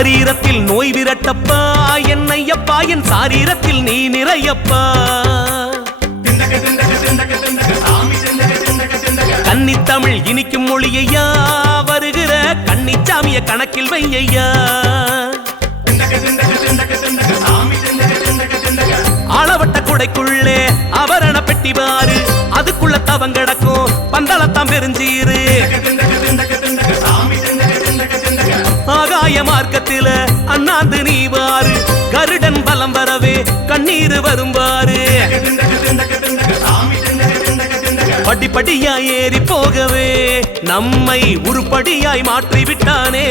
சரீரத்தில் நோய் விரட்டப்பா என்னையப்பா என் சாரீரத்தில் நீ நிறையப்பா கன்னித்தமிழ் இனிக்கும் மொழியையா வருகிற கன்னிச்சாமிய கணக்கில் வையையா ஆளவட்ட குடைக்குள்ளே அவரண பெட்டி பாரு அதுக்குள்ள தவங்கடக்கும் பந்தளத்தாம் பெருஞ்சீரு ஆகாய மார்க்கத்தில அண்ணாந்து நீ வாரு கருடன் பலம் வரவே கண்ணீர் வரும்பாரு படிப்படியாய் ஏறி போகவே நம்மை உருப்படியாய் மாற்றி விட்டானே